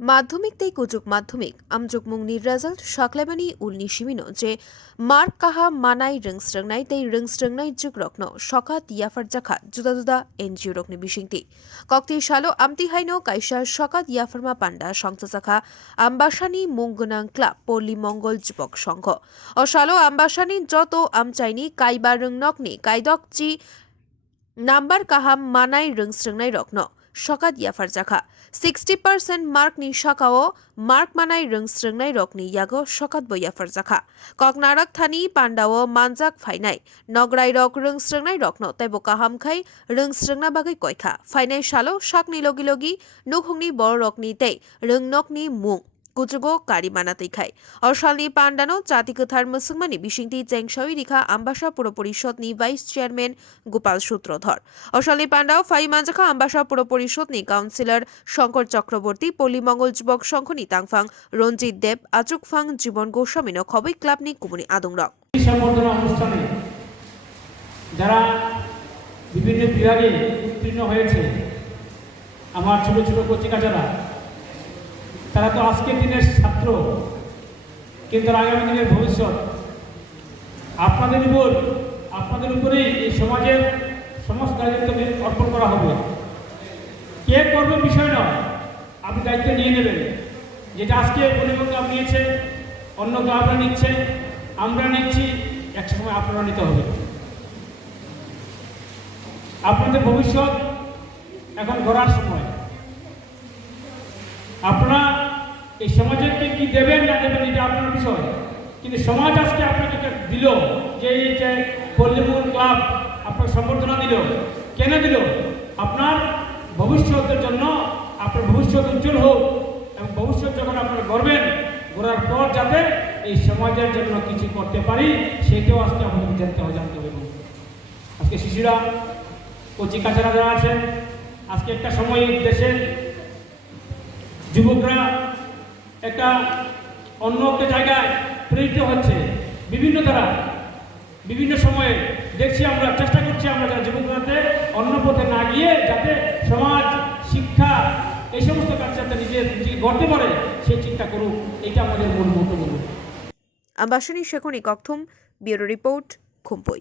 মাধ্যমিক tei kuchwk মাধ্যমিক Amjwk mungni result saklaimani ulni simino je mark kaha manai rungsrungnai tei rungsrungnai juk Rokno sokat yafar jakha juda juda NGO rokni bisingti kokti salo amti haino kaisa sokat yafarma panda songchajakha Ambassani Mwngo club Polli Mongol Jubok Songho o salo Ambassani joto amchaini kaiba rungnokni kaidokchi number kaham manai rungsrungnai Rokno sokat yafar jakha 60% mark ni sakao mark manai rungsrungnai rokni yago sokat bo yafar jakha koknarak thani pandao manjak phainai nograi rok rungsrungnai rokno tebo kaham khai rungsrungna bagai koikha phainai salo sakni logi logi nukhungni bor rokni tei rungnokni mung Kuchwk kari manatei khai Orsalni pandano jati kothar musungmani bisingti chengsoi rikha Ambassa puro porishod-ni vice chairman Gopal Sutrodhar Orsalni pandao phai manjakha Ambassa puro porishod-ni councillor Shankar Chakraborty Polli Mongol Jubok Songkhoni tangphang Ronjit Deb Achukphang Jibon Goswami no khoboi club-ni kumuni adongrok সম্বর্ধনা অনুষ্ঠানে যারা বিভিন্ন বিভাগে উত্তীর্ণ হয়েছে আমার ছোট ছোট কচিকাচারা তারা তো আজকের দিনের ছাত্র কিন্তু আগামী দিনের ভবিষ্যৎ আপনাদের উপরেই এই সমাজের সমস্ত দায়িত্ব অর্পণ করা হবে কে করবে বিষয় নয় আপনি দায়িত্ব নিয়ে নেবেন যেটা আজকে পরিবর্তন ক্লাব নিয়েছে অন্য ক্লাবরা নিচ্ছে আমরা নিচ্ছি একসময় আপনারা নিতে হবে আপনাদের ভবিষ্যৎ এখন গড়ার সময় আপনারা এই সমাজকে কি দেবেন না দেবেন এটা আপনার বিষয় কিন্তু সমাজ আজকে আপনাকে দিল যে এই যে পল্লী মঙ্গল ক্লাব আপনার সম্বর্ধনা দিল কেন দিল আপনার ভবিষ্যতের জন্য আপনার ভবিষ্যৎ উজ্জ্বল হোক এবং ভবিষ্যৎ যখন আপনারা গড়বেন গড়ার পর যাতে এই সমাজের জন্য কিছু করতে পারি সেটাও আজকে আমাদের জানতে হবে আজকে শিশুরা কচি কাচারা যারা আছেন আজকে একটা সময় দেশের যুবকরা একটা অন্য একটা জায়গায় প্রেরিত হচ্ছে বিভিন্ন ধারা বিভিন্ন সময়ে দেখছি আমরা চেষ্টা করছি আমরা যারা যুবকরাতে অন্য পথে না গিয়ে যাতে সমাজ শিক্ষা এই সমস্ত কাজ যাতে নিজে গড়তে পারে সেই চিন্তা করুক এটা আমাদের মূল মন্ত্র। Ambassani Shekhoni Kokthum Bureau Report Khumpui